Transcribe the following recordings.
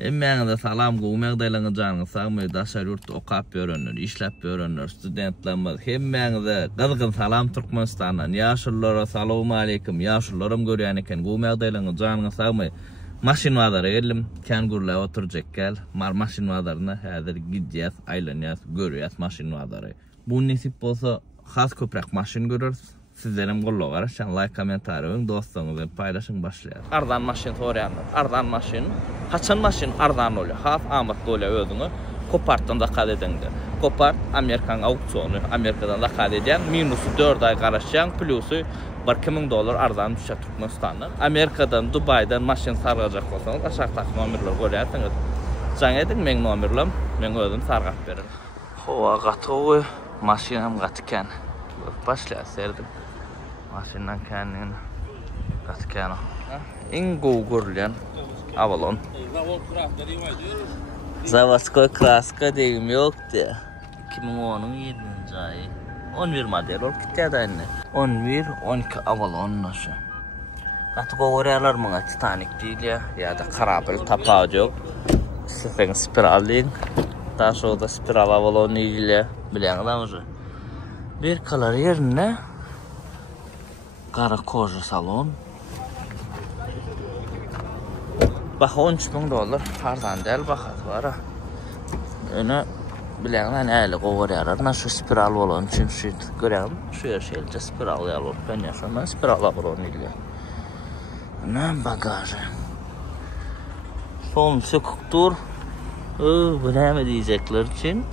Emmeňize salam, gowmagdaýlaryňyz janyňyz sagmy, daşar ýurt okap ýörenler, işläp ýörenler, studentlerimiz hemmeňize gylgyn salam Türkmenistandan. Ýaşullara salam aleykum. Ýaşullaram görýän eken gowmagdaýlaryňyz janyňyz sagmy. Maşin wazara geldim, kengurla oturjak gel. Mar maşin wazaryna häzir gidýäs, aýlanýas, görýäs maşin wazary. Bu nesip bolsa has köprek maşin görürüz. Sizlerim golla var. Şan like, komentarı, dostlarınızla paylaşın başlayalım. Ardan maşin sorayanlar. Ardan maşin. Kaçan maşin ardan oluyor. Haf amatlı oluyor özünü. Koparttan da kadedendi. Kopart Amerikan auksyonu. Amerikadan da kadeden. Minusu 4 ay karışan. Plusu $1,000 ardan düşer Türkmenistan'dan. Amerikadan, Dubay'dan maşin sarılacak olsanız aşağı tak nomerler koyarsınız. Can edin men nomerlam. Men özüm sargap veririm. Hova katı maşinam katıken. Başlayalım serdim. Maşinden kendini katkana. İngo görülen Avalon. Zavatskoy kraska deyim yoktu. 2010'un 7. ayı. 11 model ol gitti da anne. 11, 12 Avalon naşı. Katkı oryalar mı Titanic değil ya da karabel tapağı yok. Sefen spiralin. Daha sonra da spiral Avalon ile bilen adam mı? Bir kalar yerine kara koja salon. Bak $13,000 tarzan değil bakat var ha. Öne bilen eli kovar yarar. Nasıl spiral olan için şu görüyorum. Şu şeyce spiral yalır. Ben yaşamam spiral Avalon ile. Ne bagajı. Son söküktür. Bu ne diyecekler için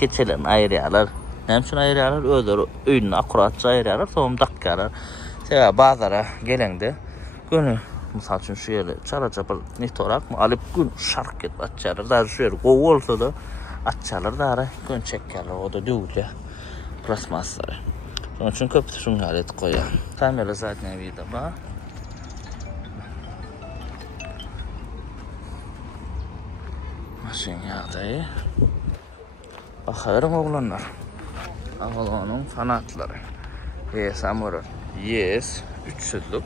keçelen ayrıyalar. Hem şuna ayırarlar, özleri öýüne akuratça ayırarlar, sonra dakikalar. Sebe bazara gelende, günü, misal üçün şu yeri çara-çapar nitorak mı alıp gün şark edip açarlar. Daha şu yeri kovu olsa da açarlar, daha gün çekkerler, o da düğüle plasmasları. Onun için köpütü şunu alet koyar. Kamera zaten eviydi bak. Maşin yağdayı. Bakarım oğlanlar. Avalon'un fanatları. Yes, Amurar. Yes, 300'lük.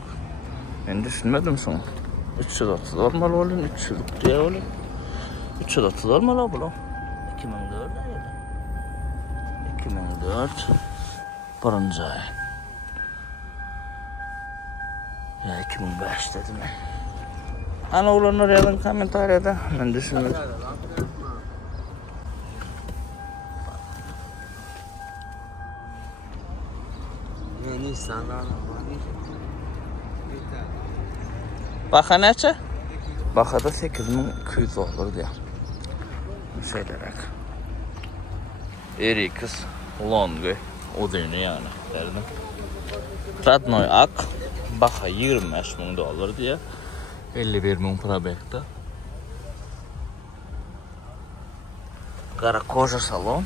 Ben düşünmedim sonra. 330 olmalı olun, 300'lük diye olun. 330 olmalı olun. 2004 ayıydı. 2004. Birinci ay. Ya 2005 dedim ben. Ana olanlar yazın komentariyada. Ben düşünmedim. Baka neçe? Bakada $8,200 olur diye. Şeylerek. Erix Longu odunu yani derdim. Radnoy Ak baka $25,000 diye. $51,000 probekta. Kara koja salon.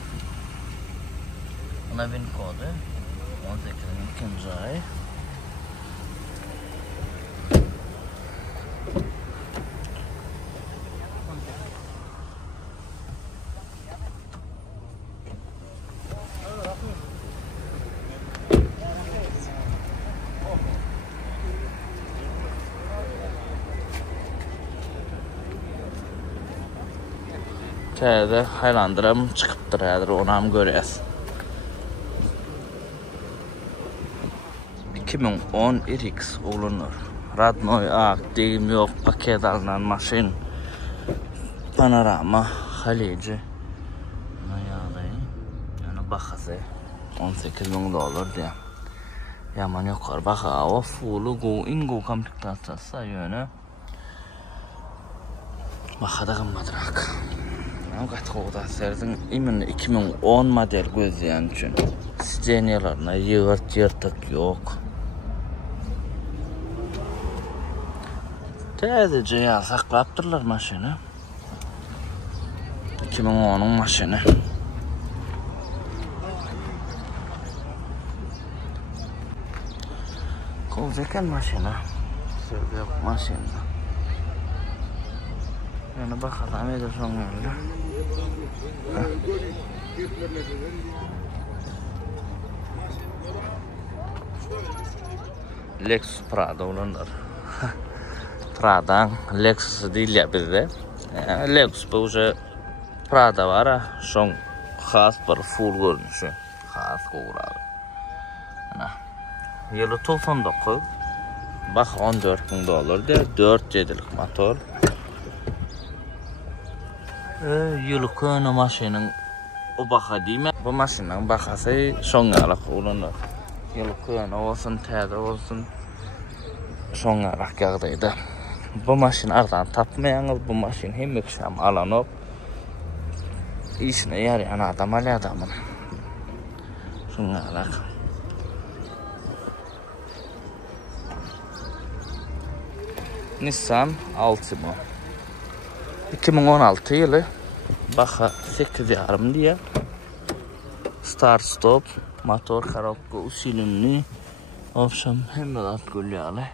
Buna bin kodu. 18. ay. Teyde haylandıram çıkıptır yadır, onu hem görüyoruz. 2010 Erix olunur. Radnoy Ak, deyim yok, paket alınan maşin. Panorama, Halici. Yani bakası $18,000 diye. Yaman yokar. Bak hava full ingo komplektasyası yönü. Bakada kımmadırak. Katkı oda serdim. İmin 2010 model gözleyen için. Steniyalarına yırtık yok. Tezece ya saklaptırlar maşini. 2010'un maşini. Kovzeken maşini. Serbiya maşini. Yani bakalım eder son geldi. Lexus Prado olanlar. Prada'nın Lexus'u değil ya bizde. Lexus bu уже Prada var ha. Şoň has bir full görünüşü. Has gowragy. Ana. Ýyly 99. Bak $14.000 de 4 jedilik motor. Ýyly köne maşynyň o baha diýme. Bu maşynyň bahasy şoňalyk ulanır. Ýyly köne bolsun, täze bolsun. Şoňalyk ýagdaýda. Bu maşyn ardan tapmaýaňyz, bu maşyn hemme kişam alanyp işine ýaraýan adam adamın. Şoňalyk. Nissan Altima 2016 ýyly baha 8,5 diýär. Start stop, motor коробка usilinli. Opşam hemme zat gülýärli.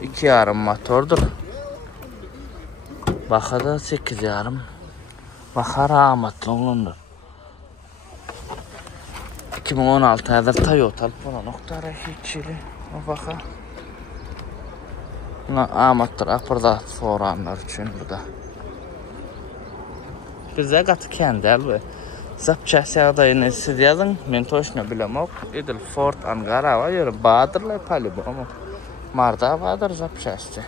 2,5 motordur. Baha da 8,5. Baha rahmatly olanlar. 2016 hazır Toyota Alpha hiçli. Baha. Amattır apırda soranlar üçün burada. Bize gatı kendi elbə. Zapçası ýagdaýyny siz ýazyn, men toşna bilemok. Edil Ford Angara wa ýöre Badyrla Palibama. Marda Badyr zapçasy.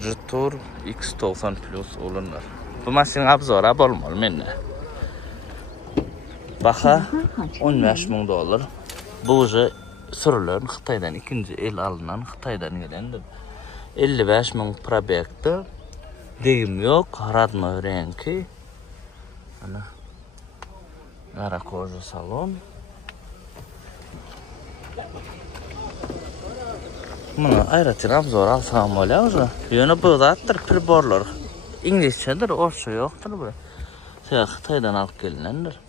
Jetur X90 Plus olanlar. Bu maşynyň abzora bolmaly menne. Baha $15.000. Bu uje sürülen Xitaydan ikinci el alınan Xitaydan gelendir. 55.000 probekti. Degim yok, radno renki. Ana. Ara koza salon. Mana ayratin abzor alsam bolýar. Ýöne bu zatlar priborlar. İnglisçedir, orça ýokdur bu. Şeýle Xitaydan alyp gelinendir.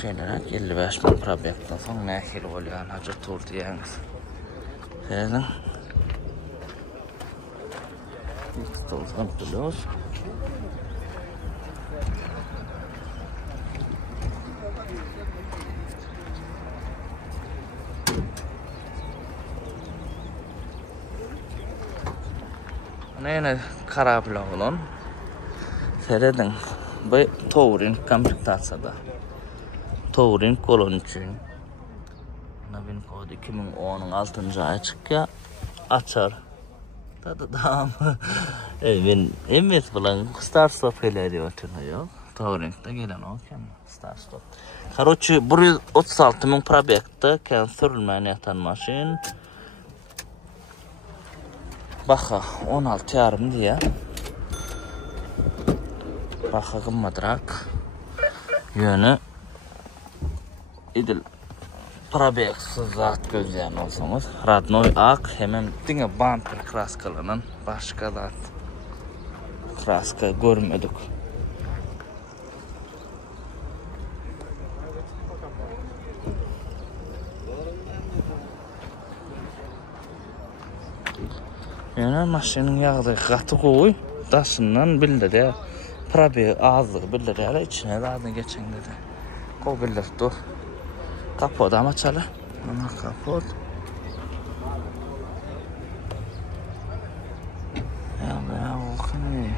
Şeyler 55.000 probekten soň nähil bolýan hajy tur diýäňiz. Şeýle. X90 Plus. Näme karabla bolan? Seredin. Bu Touring komplektasyada. Touring kolon üçün. Navin kod 2010'un 6. ayı çıkya açar. Dadam. Ben emes bilen start stop eleri ötünüyor. Touring'da gelen o ken start stop. Karoçi 136.000 probekti ken sürülmän ýatan maşyn. Baha 16,5 diýär. Baha gymmadrak. Ýöne idil probeksiz zat gözleyen olsanız radnoy ak hemen diňe bumper kraskalanan başka zat kraska görmedik. Yani maşynyň ýagdaý gaty gowy daşyndan bildi. Probe azlygy bildi. Ýa-da içine zady geçeňde de. Go bildi dur. Kapot ama çala. Ana kapot. Ya okey.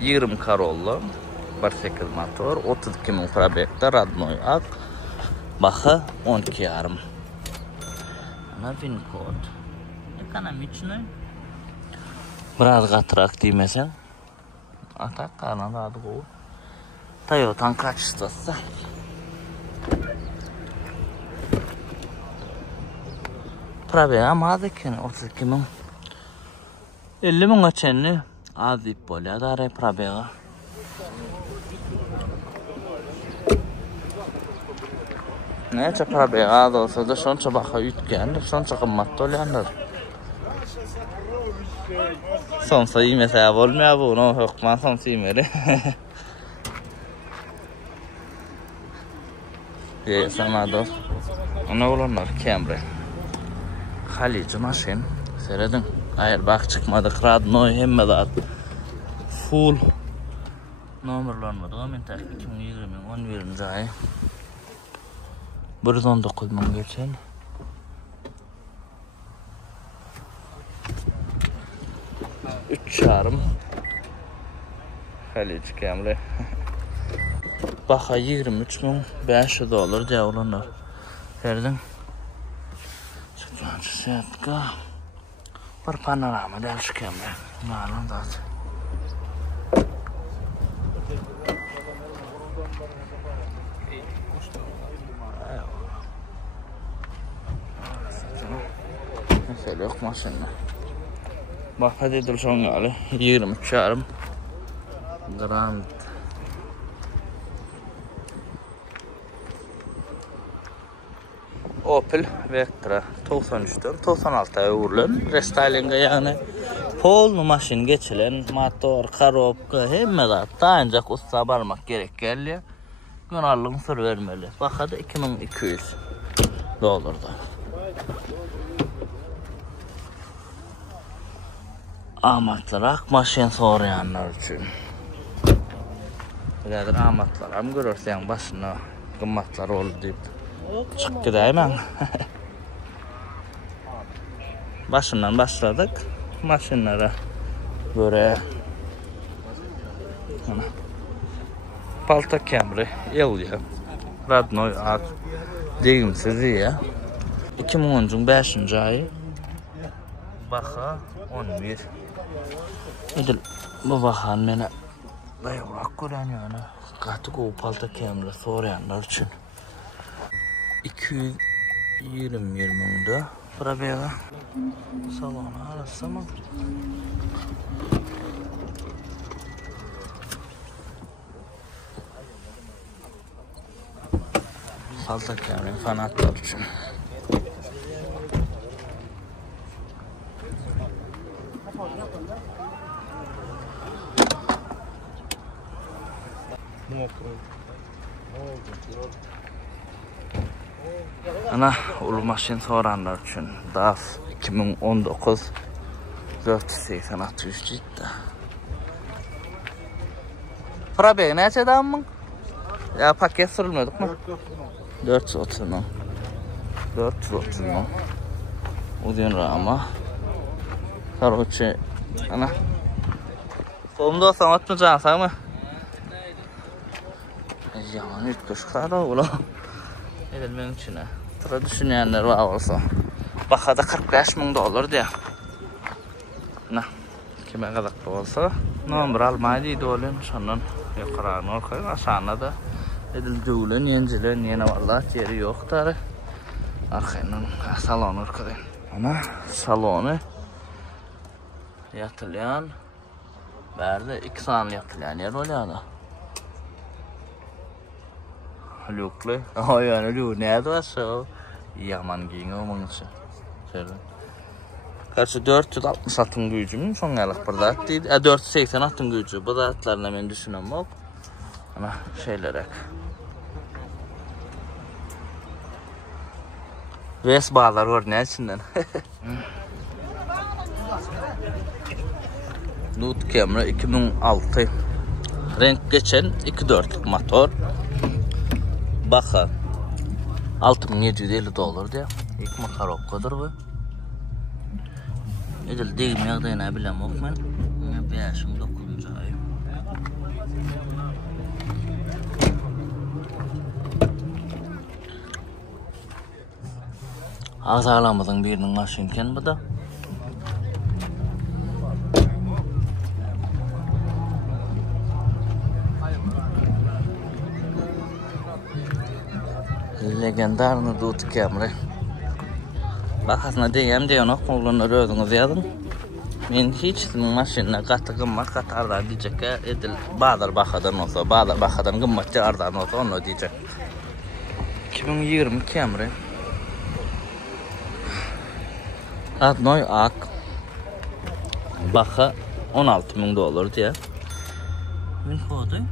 Yirmi Corolla, 1.8 motor, 32.000 probekte, radnoy ak, baha 12,5. Ana pin kod. Ekonomichny. Biraz gatrak diýmesen. Atak kanada adı bu. Toyota'nın kaçıştası. Probek ama az eken 32.000. 50.000 geçenli az ip bolýar da probega. Neçe probega az olsa da şonça baha ütgendir, şonça gymmat bolýandyr. Sonsa ýemese bolmaýar bu, no hökman sonsa ýemeli. Samado. Ona olanlar Camry. Halici maşin. Seredin. Hayır bak çıkmadık. Radnoy hemme de full nomerlanmadı. Men tak 2020'nin 11. ayı. 119 min geçen. Üç çarım. Haliç Kemre. Baha 23.500 dolar devlanlar. Verdin. Çıkmancı seyahatka. Bir panorama Haliç Kemre. Malum da. Mesela yok maşınla. Bak hadi dur son gali 23 yarım Grand Opel Vectra 93'ten 96'ya vurulan restylinga yani pol maşin geçilen motor, karobka hemme de ancak usta barmak gerek geldi. Günallığın sır vermeli. Bak hadi 2200 dolarda. Amatlarak maşin sorayanlar için. Bilader amatlar am görürsen başına kımmatlar oldu deyip çık gideyim ben. Başından başladık maşinlere göre. Palta Camry, Elia, Radnoy Ak, Degimsiz ya. 2010'cun 5. ayı. Baha 11. Edil bu bahan mene bayrak gören yani. Katık o palta Camry sorayanlar için. 220'de probega salona arası mı? Palta Camry fanatlar için. Ana ulu maşin soranlar için DAF 2019 486 ciddi. Probega neçeden mi? Ya paket sürülmedik mi? 430 mu? 430 mu? Uzun rama. Karoçe ana. Kolumda samat mı cansa mı? Yaman ütköşkada ola. Edilmenin içine. Tıra düşünenler var olsa. Bakada 45 min dolar diye. Na. Kime kadar olsa. Numara almaydı dolan. Şundan yukarıdan okuyun. Aşağına da edildiğulen, yencilen, yine vallahi yeri yoktur. Arkayından salonu okuyun. Ana salonu yatılayan. Berde 2 saniye yatılayan yer oluyor da. Lukle. Oh yani lu nerede varsa yaman giyin onun için. Şöyle. Karşı 460 atın gücümün son aylık burada attıydı. 480 atın gücü. Bu da atlarına ben düşünmem yok. Ama şeylerek. Ves bağlar var ne içinden. Nut Camry 2006. Renk geçen 2.4'lük motor. Baha 6750 dolar diye. İlk motor okkadır bu. Edil değil mi ya da yine bilem yok ben. 5'in 9. ayı. Azalamızın birinin maşinken bu da. Legendarny Dut Camry. Bakasına diyem diyorsun oğlunları özünüz yazın. Men hiç maşinine katı Katar'da diyecek ya edil Bağlar Baka'dan olsa Bağlar Baka'dan gımmatçı ardan olsa onu diyecek. 2020 Camry. Radnoy Ak. Baha 16 min dolar diye. Min kodu.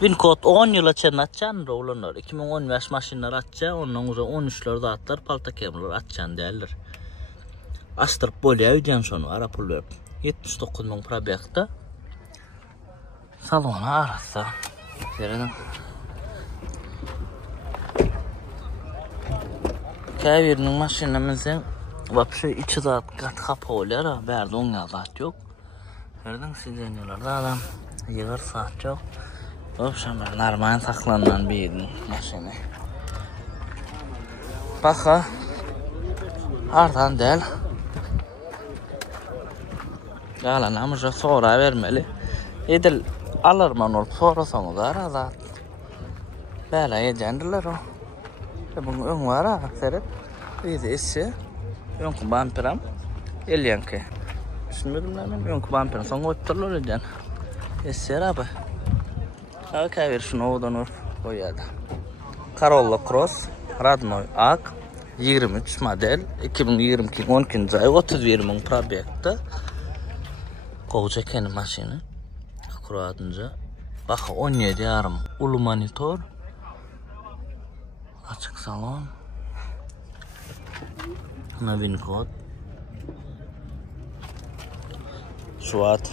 Wincott 10 yıla çen atcan oğlanlar. 2015 maşinler atca, ondan sonra 13'lerde atlar, palta kemler atcan derler. Astırıp bolya ödyen sonu ara pul verip. 79 bin probekta. Salona arası. Sereden. Kayverinin maşinlemizin vapşı içi zat kat kapı olar ha. Berdi onga zat yok. Sereden sidenyalarda adam yığır saat yok. Opşan ben narman saklanan bir yerin maşini. Baka ardan del. Yalanamıca sonra vermeli. Edil alırman olup sorasanız ara zat. Bela yedendiler o. Bunun ön var ha Ferit. İyi de esi. Ön bamperam. El yankı. Düşünmedim lan ben. Ön bamperam. Sonra oturlar eden. Esi abi. Kay ver şunu odan olup koyadı. Corolla Cross. Radnoy Ak. 23 model. 2022 12. ay 31 bin probekta. Koca kendi maşini. Kuradınca. Baka 17 yarım. Ulu monitor. Açık salon. Wincott. Şu at.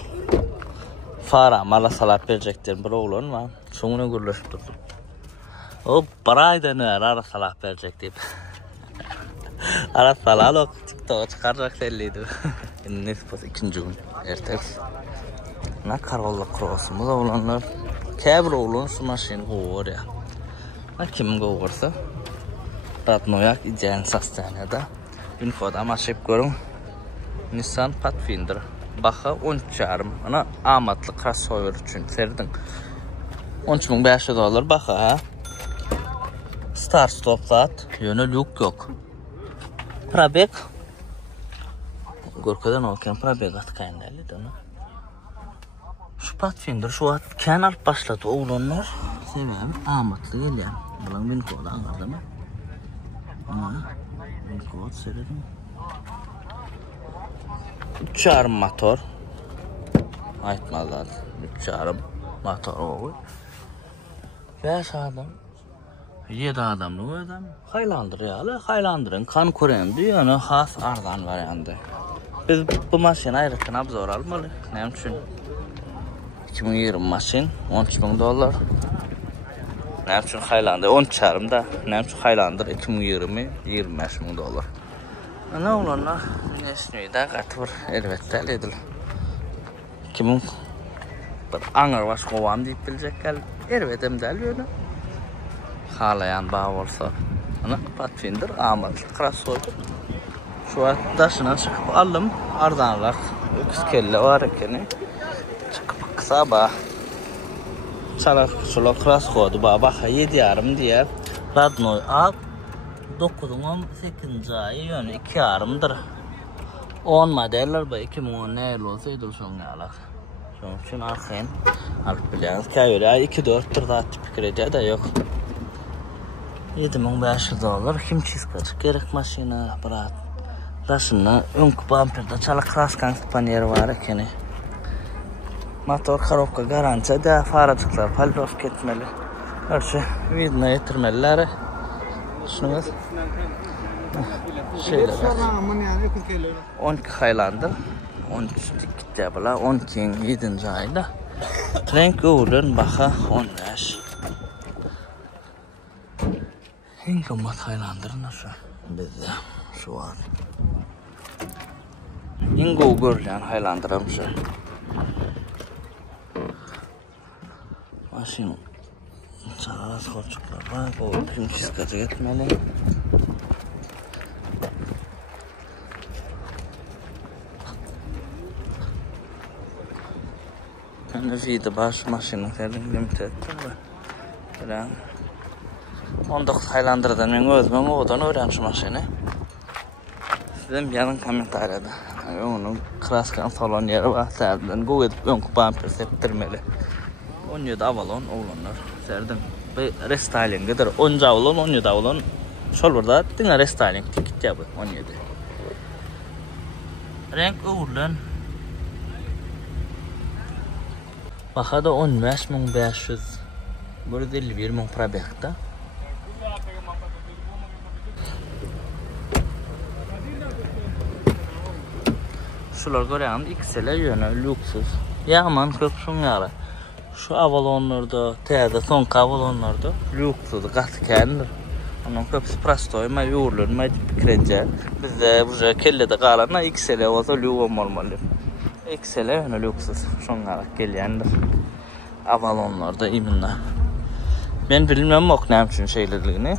Fara mala salap verecekler bir oğlan var. Sonuna gürleşip durdum. O paraydan ara salap verecek deyip. Ara salak TikTok'a çıkaracak selliydi. Nespas ikinci gün. Ertesi. Ne Corolla Cross'umuz oğlanlar. Kebir oğlan şu maşini kovar ya. Ne kimin kovarsa. Radnoyak icen sastanede. Wincott'a maşip görün. Nissan Pathfinder. Baka 13 yarım. Ana amatlı crossover üçün serdin. 13.500 dolar baka ha. Start stop zat. Yönü lük yok. Probek. Gorkadan olken probek atkayın derliydi ona. Şu Pathfinder şu at kenar başladı oğlanlar. Sebebim amatlı geliyor. Ulan Wincott'a anladı mı? Wincott seyredin. 3 yarım motor. Aytmazlar. 3 yarım motor oğul. 5 adam. 7 adamlı o adam. Haylandır ya. Haylandırın. Kan koreyan diyor. Yani has ardan variandı. Biz bu maşini ayrıca nabzor almalı. Ne için? 2020 maşin. 13 bin dolar. Ne için Highlander? 13 yarımda. Ne için Highlander? 2020 25 bin dolar. Ne olanlar? Nesneyi de katır. Elbette edil. Kimin bir anır baş kovam deyip bilecek gel. Elbette del öyle. Halayan bağ olsa. Ana Pathfinder amatlı crossover. Şu an daşına çıkıp aldım. Ardanlak. Öküz kelle var ekeni. Çıkıp kısa bağ. Çalak şula crossover bağ. 7 yarım diye. Radnoy Ak. 9'un 18. ayı yönü 2 yarımdır. 10 modeller bu 2010 ne olsa idul sonra alak. Şunun için arkayın alıp biliyorsunuz. Kayıra 2-4'tür daha tipik rece de yok. 7500 dolar. Kim çizgacık gerek maşina bırak. Daşında ön bumperda çalak kraskan paniyeri var ekeni. Motor karopka garanti de faracıklar paldof ketmeli. Ölçü vidna yetirmeliler. Şunuz. Şeyler. 12 Highlander. 13 dikit yapıla. 12 7. ayda. Trenk uğurun baka 15. En kımbat Highlander nasıl? Bizde şu an. İngo görülen Highlander'ım şu. Maşin. Çağıra sorçuklar var. O kim çizgacı etmeli. Yani vida baş maşinin terin limit ettim ve 19 Highlander'dan men özümün odan öğrenmiş maşini. Sizin yanın komentariyada. Onun kraskan salon yeri var. Serdilen bu edip ön bumper septirmeli. 17 Avalon oğlanlar. Serdim. Ve restylingidir. 10 Avalon 17 Avalon. Şol burada dine restyling tikit yapı 17. Renk uğurlan. Bakada 15.500 151.000 probekda. Şular görýän XL ýöne lüksus. Ýaman köp şuňaly. Şu Avalonlarda, täze soňky Avalonlarda lüksus gatkendir. Onun köpüsi prostoy, ma ýurlar, ma pikirje. Bizde bu kellede galana XL bolsa lüks bolmaly. XL ýöne lüksus şoňa gelýändir. Avalonlarda iminna. Ben bilmem ok näme üçin şeýlerligini.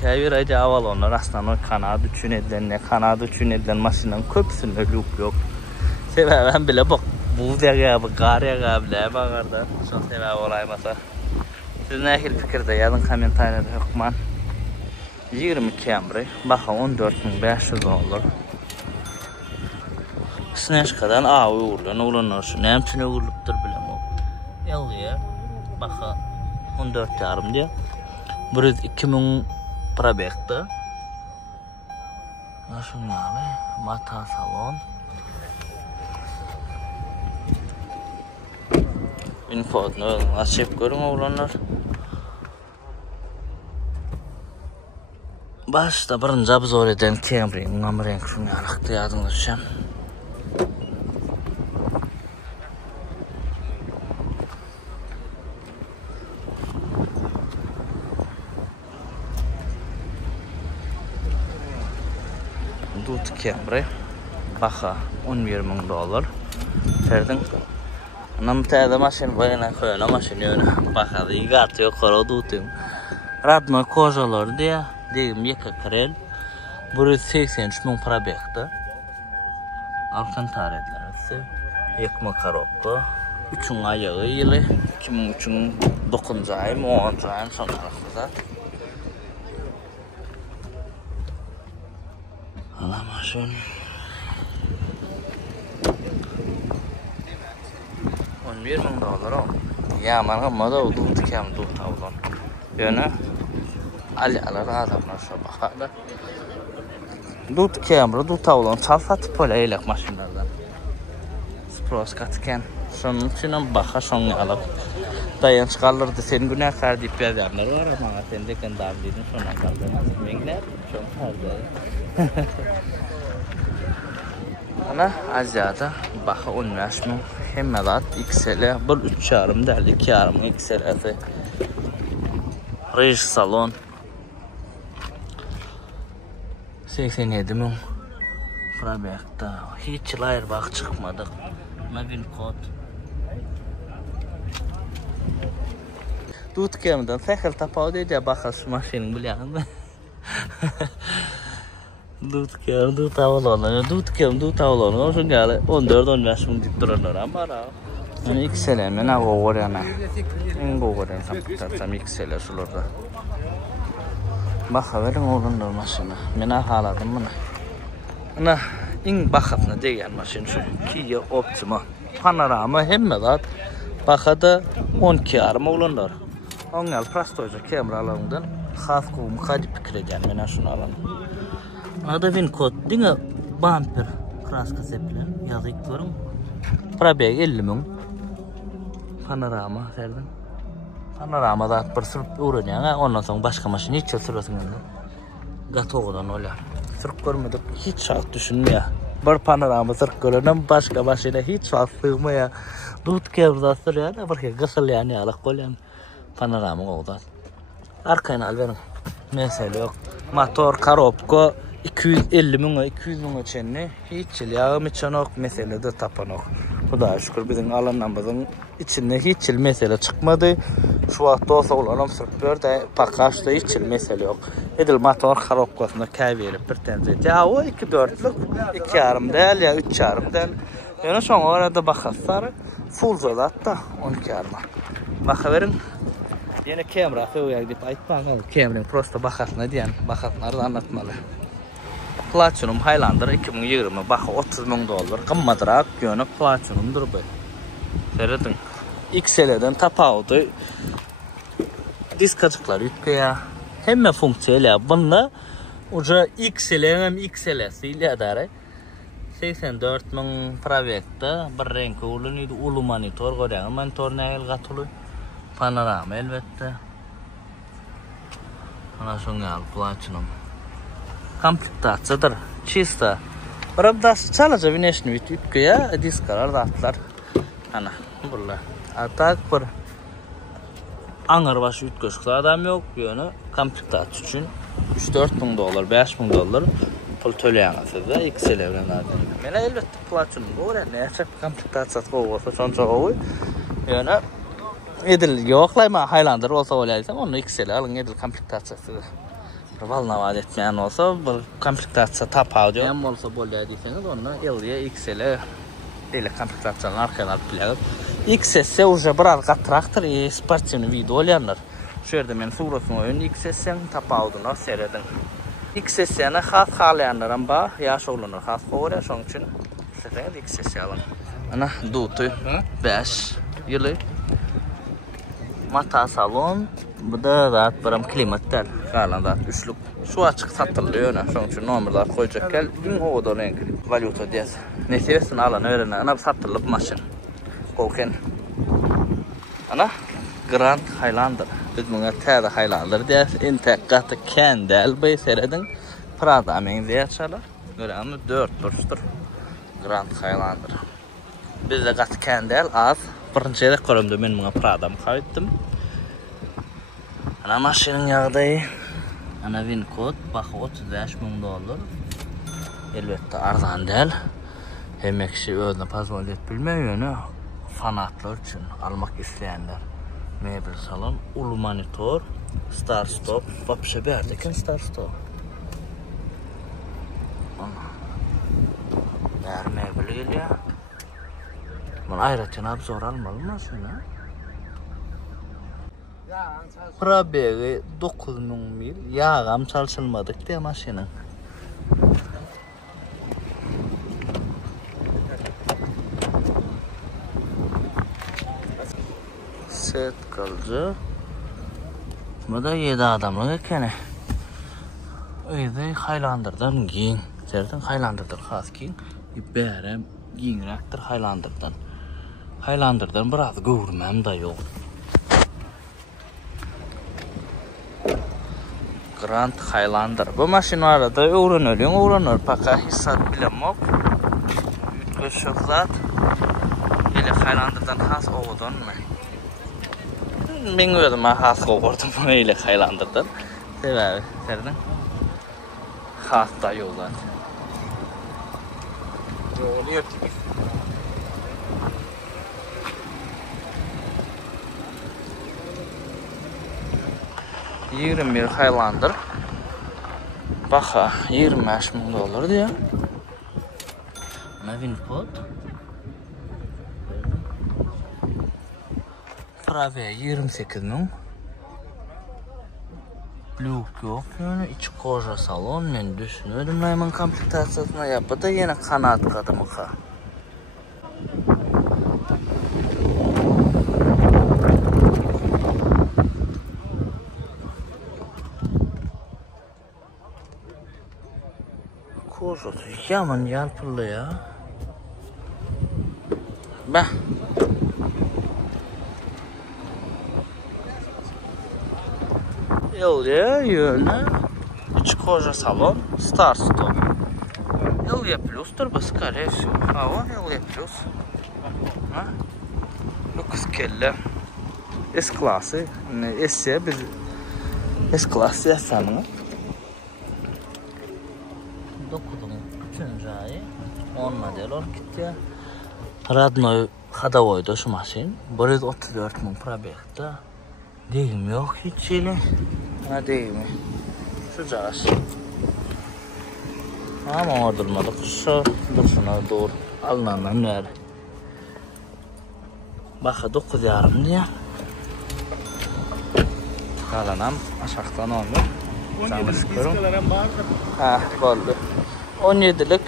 Käbir aýda Avalonlar aslında Kanada üçin edilen maşynaň köpüsinde lüks ýok. Sebäbi bile bak bu däge bu garyaga bile bagarda. Şo sebäbi olaýmasa. Siz nähil pikirde ýazyn kommentarlarda ýokman. 20 Camry, baha $14.500. Sneshkadan awy urlan ulanlar şu näme üçin urulypdyr bilemok. Ýalgyýar baha 14,5 diýe. 102.000 probekda. Naşonaly mata salon. Infodny açyp görüň oglanlar. Başta birinji abzor eden Camry'nin namyryň şuňa alaqdy ýadyňda düşem. Dut Camry baha $11.000. Serdin nam täze maşyn baýana koýan maşyn ýöne baha ýygart ýokary dutym. Radnoy kojalar diýe degim ýeka krel 183.000 probekda. Alcantara edilýär. Ýekme karokka 3 aýagy ýyly 2003 9-njy aý 10-njy aý şonda. Allah maşyn $11.000. Ya mana moda dut kem dut awlan. Ýöne alýalar adamlar şo bahada. Dut Camry dut awlan çal satyp bolýar maşynlardan. Spros katken. Şonuň üçin baha şoňa alyp daýançgallardy sen günäkär diýip berýärler bar ama sen deken dardyň şoňa galdyň. Meňler şoň harda. Ana Aziýada baha 15.000 hemmelat XL 1.3,5 däl 2,5 XL. Rejis salon 87.000 probekda. Hiç layr bak çıkmadık. Mavin kod. Dut Camry'dan sähel tapaw diýe baha şu maşyny bilýärmi? Dut Camry dut awlanan, dut Camry dut awlanan şu gäle 14-15 min diýip durarlar ama ra. Yani XL men awar ýana. En gowar ýa XL şularda. Baha beriň oglanlar maşyna. Men ahaladym muny. Ana iň bahatna degen maşyn şu Kia Optima. Panorama hemme zat. Bahada 12,5 oglanlar. Oňal prostoja Camry'laryndan has gowum hadi pikir edýän men şunu alan. Ada win kod diňe bumper kraska seplen ýazyk görüň. Probeg 50.000. Panorama serdin. Panorama zat bir sürüp öwrenýär, ondan soň başga maşyny hiç süresiň indi. Gatowadan olar. Sürüp görmedik, hiç şart düşünmeýär. Bir panorama sürüp görenem başga maşyna hiç wagt sığmaýar. Dut Camry'da sürýär, bir gysylýan ýalyk bolýan panorama gowdan. Arkaýna alberiň. Mesele ýok. Motor, korobka 250.000 200.000 çenni hiç ýagym içenok meselede tapanok. Hudaýa şükür biziň alanlarymyzyň içinde hiç mesele çykmady. Şu wagtda olsa ulanam sürpberde pakaşda hiç mesele ýok. Edil motor korobkasyna käberip bir tenze. Ya o 2-4'lük 2,5 däl ya 3,5 däl. Ýöne şoň arada bahaslar full zatda 12,5. Baha beriň. Yine Camry koýýar diýip aýtmaňyz. Camryň prosta bahasyna diýen bahaslary anlatmaly. Platinum Highlander 2020 baha $30.000. Gymmadyrak ýöne Platinumdyr bu. Seredin. XL'den tapawdy. Diskajyklar ýetkeýär. Hemme funksiýalar bunda uca XL'em hem XL'si ýa-da 84.000 probekda bir renk ulanýdy. Ulu monitor görýän monitor näil gatyly. panorama elbette. Ana şunga platinum. Komplektatsiyadır. Чисто. Правда, çalaca внешний вид ütköye diskalar da atlar. Ana bular. A tak bir Aňar başı ütköşkü adam yok ýöne komplektatsiya üçin $3-4 $5 pul töleýäňizde XL bilen adam. Mene elbetde platinum bor, näçe komplektatsiýa bolsa şonça gowy. Ýöne edil ýoklayma Highlander bolsa bolýarsam, onu XL alyň edil komplektatsiýasy. Valnavad etmeyen olsa, bir komplektatsiya tapaw diýen bolsa bolýar diýseňiz, onda LG XL ile komplektatsiýany arkadan alyp bilýär. XS уже bir gatrakdyr, sportivny video bolýanlar. Şu ýerde men suratyny oýun XS-ni tapawdyna seredin. XS-ni has halyanlaram ba, ýaş oglanlar has bolýar, şoň üçin sizler XS alın. Ana duty 5 ýyly. Mata salon, bu da rahat biram klimatlar. Galan da üçlük. Şu açık satılıyor, şoň üçin nomerler koyjak gel. Iň owadan engri valuta diýär. Nesebesini alan öğrenen, ana satylyp maşyn. Golken. Ana Grand Highlander. Biz muňa täze Highlander diýär. Inte gaty kendel by seredin. Prada men diýärçalar. Göräňiz 4 burçdur. Grand Highlander. Bizde gaty kendel az. Birinji ýerde görümde men muňa Prada'my gaýtdym. Ana maşynyň ýagdaýy. Ana win kod baha $35.000. Elbette arzan däl. Hem kişi özüne pazmol et bilmeýär. Fanatlar üçin almak isleýänler. Mebel salon, ulu monitor, Star Stop, вообще berdekin Star Stop. Bär mebel gelýär. Men aýratyn abzor almalymy şuna? Probegi 9000 mil, ýağam çalşylmadyk diýe maşynyň. Set kalıcı. Bu da 7 adamlık ekeni. Öýde Highlander'dan giň. Serden Highlander'dan has giň. Berem giňrekdir Highlander'dan. Highlander'dan biraz görmem da yok. Grand Highlander. Bu maşynlarda öwrenýär, paka hissat bilemok. Ütköşük zat. Ele Highlander'dan has owadanmy? Men özüm has gowurdum ele Highlander'dan. Sebäbi serden. Has da ýok zat. Ýok. 21 Highlander. Baha $25.000 diýär. Mavin pod. Prave 28.000. Blue yok yani iç koja salon men düşünüyorum Nayman komplektasyasına ya bu da yine kanat kadımı ka. Koja yaman yalpılı ya. Bah. LG yönü iç koja salon Star Stop. LG Plus'tur bu skare şu. Hava LG Plus. Ha? Lux kelle. S klası. S'ye bir S klası yasamını. 9'un 3. ayı 10 model orkidya. Radnoy Hadavoy'da şu maşin. 134.000 probekta. Değil mi yok hiç şeyle? Ha değil mi? Şu cağız. Ama ordurmadık. Şu durşuna doğru. Alınandan ver. Baka 9.5 diye. Kalanam aşağıdan oldu. 17 disklerim vardır. Ha oldu. 17'lik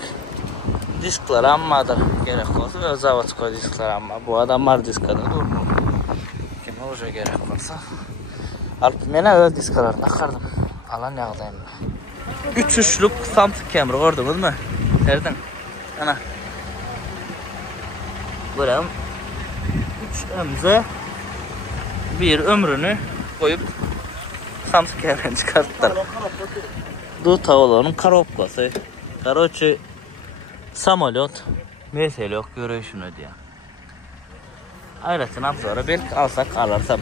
diskler ammadır. Gerek olsa ve zavatskoy diskler amma. Bu adamlar diskada durmuyor. Oja gerek bolsa. Alıp mene öz diskalarını akardım. Alan ýagdaýym. 3-3'lük Samsung kamera gördüňizmi? Nerden? Ana. Buram 3 MZ bir ömrünü koyup Samsung çıkarttılar. Bu tavalarının karopkası. Короче, samolyot mesele yok görüşünü diye. Ayrıca abzora belki alsak alarsam.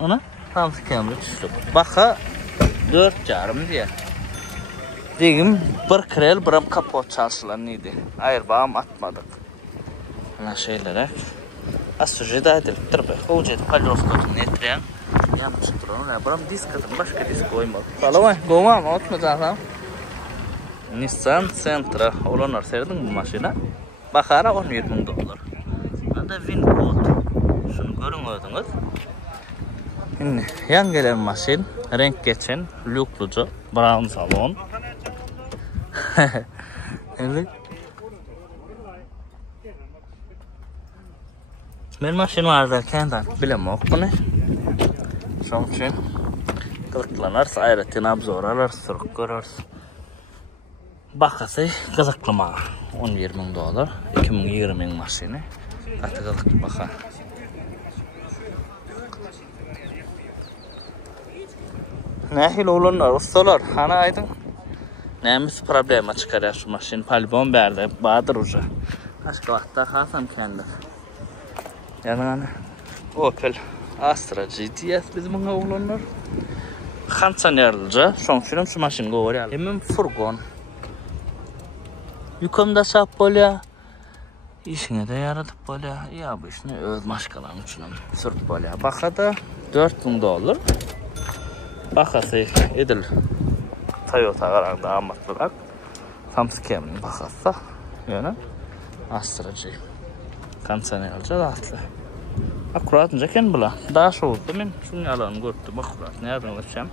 Ona Samsung Camry düştük. Baka 4,5 diye. Degim bir krel biram kapot çalışılan neydi. Hayır bağım atmadık. Ana şeylere. Asujeda ediliptir be. Hoca palyoskotun etreyen. Yanlış durun. Biram disk atın. Başka disk koymadı. Salamay. Doğmam. Atmayacağım. Nissan Sentra. Olanlar serdin bu maşina. Bakara $11,000. Ada Wincode. Şunu görün ödünüz. Şimdi yan gelen maşin. Renk geçen. Lüklucu. Brown salon. Evet. Ben maşin vardı kendim bilemem bunu. Şunun için kılıklanırsa ayrıca nabzor alır, sürük görürüz. Bakası kılıklama $11,000, 2020 maşini. Katı kılıklı baka. Nehil olanlar, ustalar, hana aydın. Neyimiz problema çıkarıyor şu maşin, palbon berdi, bağdır uca. Başka vakti hasam kendim. Yani Opel Astra GTS biz bunga olanlar. Kansan yarılca, son film şu maşin goğur Hemen furgon. Yukamda şap bolya. İşine de yaratıp bolya. Ya bu işini öz maşkalan uçunum. Sürt bolya. Bakada $4,000. Bakası edil. Toyota qaraqda amatlırak. Samsung Camry'nin bakası. Yani Astra G. Kansan yarılca rahatlı. Akurat önce bula. Daha şu oldu men şunu alanı gördüm akurat. Nereden geçeceğim?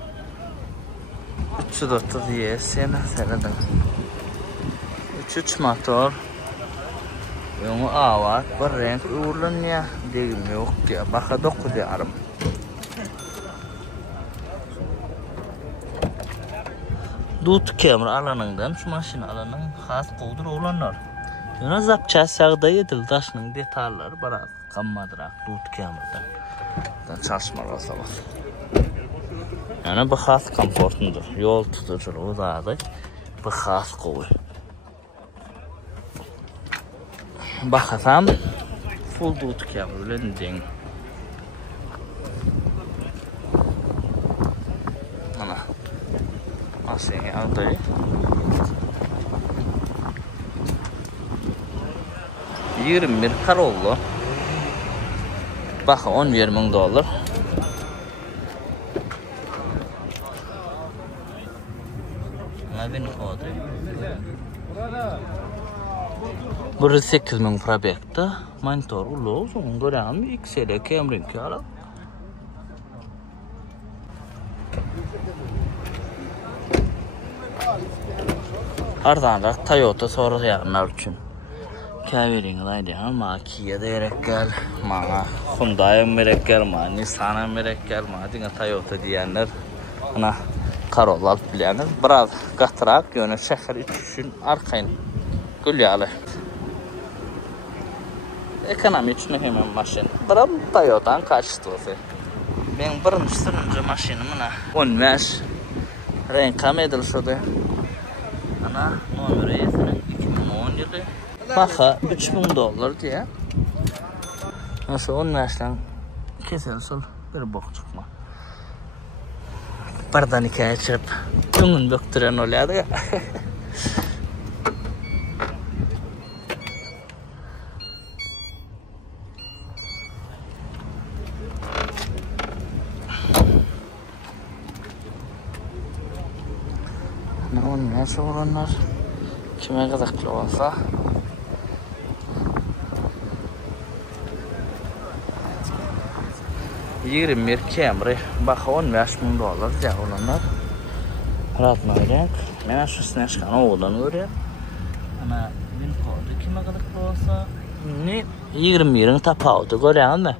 330 DS yana seradan. 3 motor. Yolu avat, bir renk uğurlan ya. Degim yok ya. Baka 9,5. Dut Camry alanından şu maşina alanın has qoldur olanlar. Yana zapçasaqda edil daşının detalları biraz qammadırak Dut Camry'dan. Çalışmalar sabah. Yani bu has komfortundur. Yol tutuculuğu dadı. Bu has qo'y. Bakasam full Dut Camry'len deng. Mana masini aldı. $21 Corolla. Baka $11,000. Wincode. Bu 8,000 probekta. Monitor ulu. Son görəmi XL Camry'ninki ala. Ardından Toyota soruyanlar üçün. Kavering'laydı ama Kia'da gerek gel, mana Hyundai'ya gerek gel, mana Nissan'a gerek gel, mana dinle Toyota diyenler, ana Corolla alıp bilenler, biraz katırak yönü şehir üçün arkayın gülyalı. Ekonomi üçün hemen maşin, biraz Toyota'nın kaçtığı. Ben birinci sürünce maşinimine 15 renkam edilşodu. Ana numarayasının 2017. Baka $3,000 diye. Nasıl 10 yaştan kesin sol bir bok çıkma. Bardan hikaye çırp. Tümün böktüren oluyordu ya. Ne 10 yaş olanlar kime kızıklı olsa $21 Camry baka $15,000 diye olanlar rahatına renk. Ben şu sneşkanı oğlan görüyor. Ana Wincode kime kızıklı olsa ne 20 tapağıdı görüyor mu?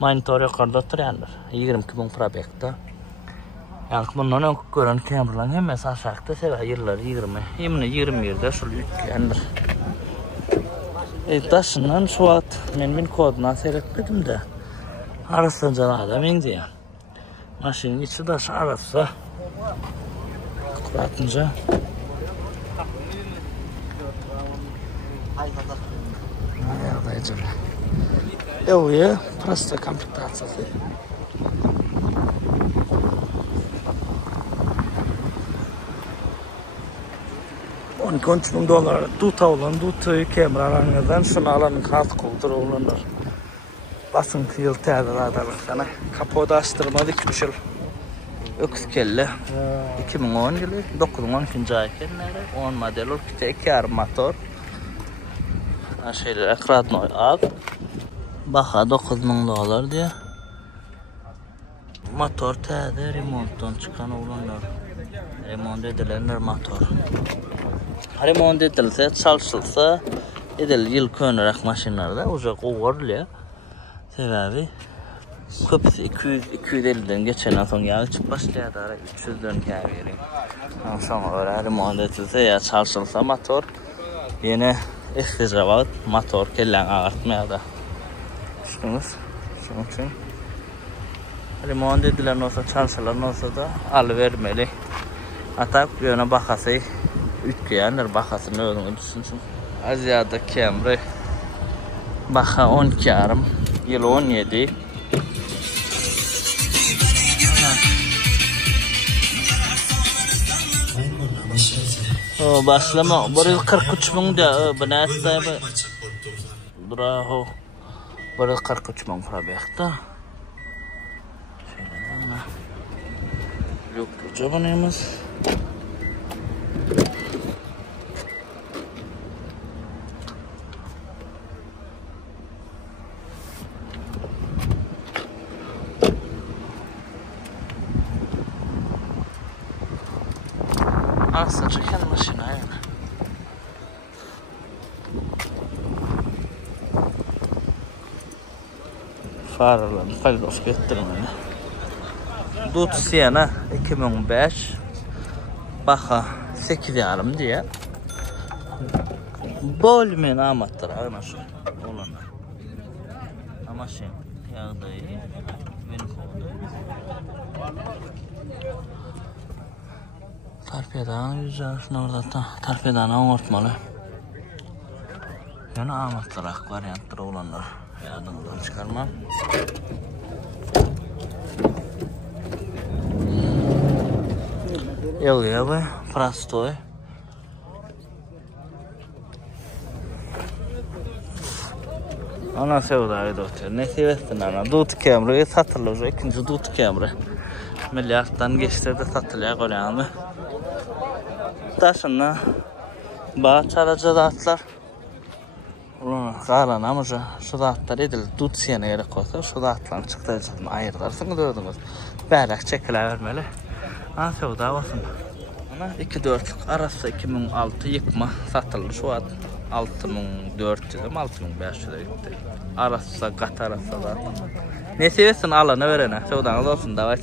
Monitor yukarıda oturuyorlar. 22,000 probekta. Yani bundan önce gören Camry'ların hemen aşağıda sever yıllar 20. Yemine 21'de şu yüklenir. Daşından şu at men koduna seyretmedim de. Arasınca adam indi ya. Maşinin içi daş arası. Kuratınca. Evo je prosta komplikacija. 12-13 bin dolar dut olan dutu kemralarından şunu alanın kart kuldur olanlar. Basın yıl tədir adalıqsana. Kapoda açtırmadı 3 yıl. Öküz kelle. 2010 yılı 9-12 ay kendileri 10 model ol 2.5 motor. Şeyler ekradnoy al. Baxa 9000 dolar diye. Motor tədir remontdan çıkan olanlar. Remont edilenler motor. Remont edilse, çalışılsa edil yıl könürək maşinlarda uca qoğurluyor. Sebebi köpüsü 250'den geçen son yağı çık başlayadı. 300'den kâr veriyor. Sonra öyle remont edilse ya çalışılsa motor yine ekstravat motor kellen ağartmaya da. Şunun için remont edilen olsa çalışılan olsa da alıvermeli. Hatta yöne bakası ütkeyenler bakasını ödünü düşünsün. Asya'da Camry baka 12 arım yıl 17 o başlama burası 43 bin de bu nasıl bravo burası 43 bin probekta yok cabanımız Asla çeken maşina yani. Farlarını faydalı götürmeni. Dut Siena 2005 Baxa 8 yarım diye. Bölümün amatları ana şu olanlar. Ama şey yağdayı benim oldu. Tarpedan güzel şunu orada da tarpedan ortmalı. Yani amatları varyantları olanlar yardımdan çıkarmam. Yağıyor bu prastoy. Ana sevdayı doktor. Ne seversin ana? Dut Camry'yi satılacak. İkinci Dut Camry. Milyardan geçti de satılacak olanı. Taşınla bağ çaracı dağıtlar. Ulan qalan amca şu dağıtlar edil Dut Siena yere koysa şu dağıtlarını çıktıracaksın ayırdarsın dövdünüz. Bərək çekilə vermeli. Ana sevda olsun. Ana 2-4 arası 2006 yıkma satıldı şu an 6400'e 6500'e gitti. Arası kat arası da. Ne seversin alana verene sevdanız olsun davay.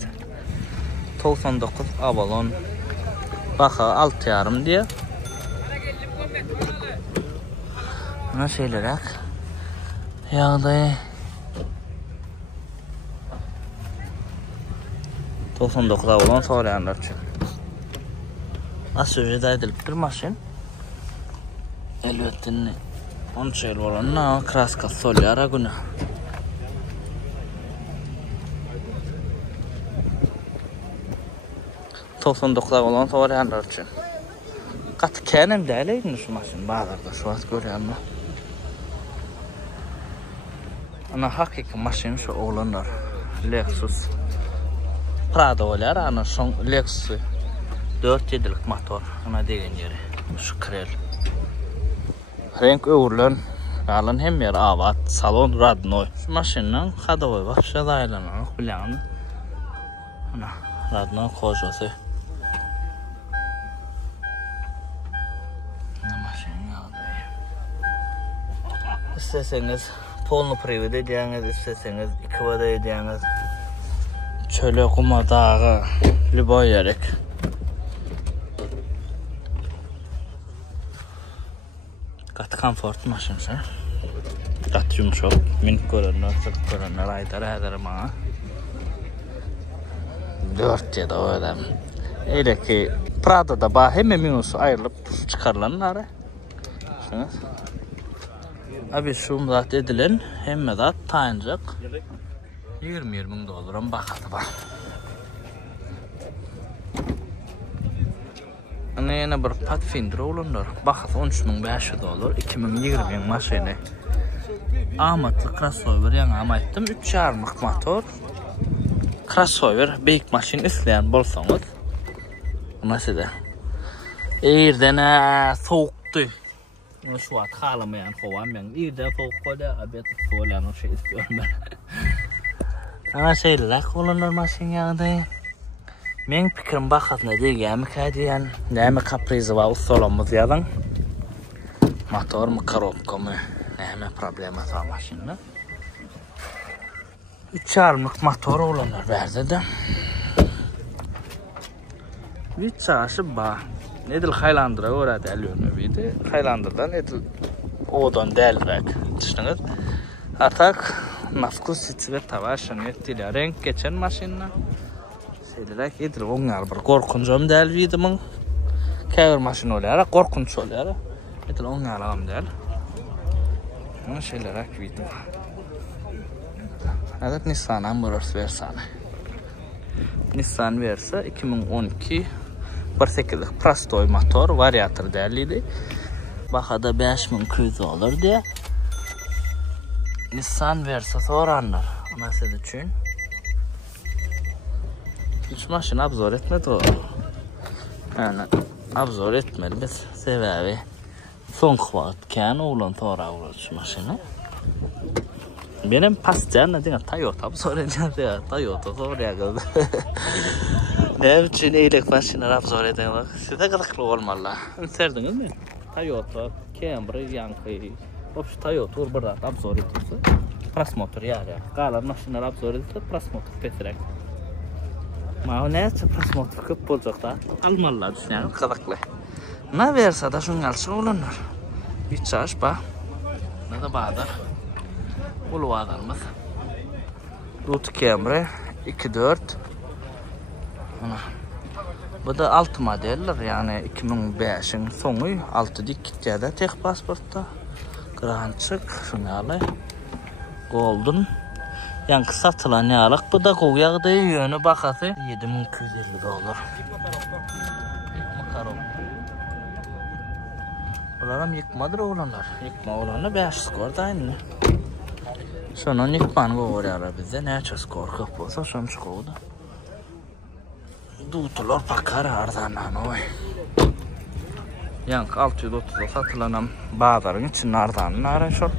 99 Avalon Baxa 6 yarım diye. Ana şeyler yağdayı 99 Avalon sorayanlar için. Asürcede edilip bir maşin. Elbette 13 yıl olanına kraska solya Araguna. Dokuzlar olan sorayanlar için. Katı kendim değileydi şu maşin. Bağlarda şu an görüyorum. Ana hakiki maşin şu olanlar. Lexus. Prado olar ana son Lexus. 4-7'lik motor. Ana degen yeri. Şu krel. Renk öğürlen. Alın hem yer avat. Salon Radnoy. Şu maşinle kadavoy var. Şu dayılanan bilen. Ana Radnoy kojası. İsteseniz polnu privid ediyeniz, isteseniz 2 vada ediyeniz. Çöle kuma dağı, liboy yerek. Katı komfort maşin şey. Kat yumuşak, minik görenler, sık görenler aytar ederim bana. 4 ya da öyle. Öyle ki Prada'da bah hemen minusu ayrılıp çıkarılanlar. Şunuz. Abi şu zat edilen hem zat tancak 20 bin dolara bakadı bak. Ana yana bir Pathfinder olanlar. Bakat 13.500 dolar, 2020 maşini. Ahmetli crossover yana amaytdım 3.5'lık motor. Crossover beyik maşin isleyen bolsanız. Nasıl da? Eğirden soğuktu. Şu an kalamayan kovam ben. Eğirden soğuk koyda abet soğulan o şey istiyorum ben. Ana şeyler olanlar maşin yanında. Men fikrim bakatına degemi kadiyan. Näme kaprizi wa ustolamız yazan. Motor mu korobka mı? Näme problema var maşinda? 3.5'lık motor olanlar verdi de. Vitsaşı ba. Edil Highlander'a öğredi eliyonu biydi. Highlander'dan edil odan delirek. Düşününüz. Atak nafkus sitsi tavaşın ettiler. Renk geçen maşinna. Şeylerek edil onlar bir korkuncum del biydi min. Kevir maşin olayara, korkunç olayara. Edil onlar ağam del. Ama şeylerek biydi. Adet Nissan Ambrose versana. Nissan Versa 2012 1.8'lik Prastoy motor varyatör değerliydi. Bakada 5.200 olur diye. Nissan Versa soranlar. Nasıl için? Hiç maşını abzor etmedi o. Yani abzor etmedi biz sebebi. Son kıvatken oğlan sonra uğraş maşını. Benim pasten ne diyeyim Toyota abzor edeceğiz ya. Toyota soruya geldi. Ne için eylek maşinler abzor edin bak. Size kılıklı olmalı. Serdiniz mi? Toyota, Camry, Yankee. Şu Toyota burada abzor ediyorsa. Pras motor yani. Kalan maşinler abzor ediyorsa pras motor petrek. Ma ne için pras motor köp olacak da. Almalılar düşünüyorum kılıklı. Ne verse de şunu alsın olanlar. Hiç çağış bak. Ne de bağdır. Ulu bağlarımız. Root Camry 2.4. Bu da alt modeller yani 2005'in sonu 6 dikit ya da tek pasportta. Grançık şunu alay. Golden. Yankı satılan yalık. Bu da koyakda yönü bakası 7.250 dolar. Bunlar yıkmadır olanlar. Yıkma olanı 5 skor da aynı. Şunun yıkmanı koyuyorlar bize. Ne çöz korkup olsa şunu çıkıyordu. Dutular bakar ardanan oy. Yank 630'da satılan bağların içinde ardanın araşır.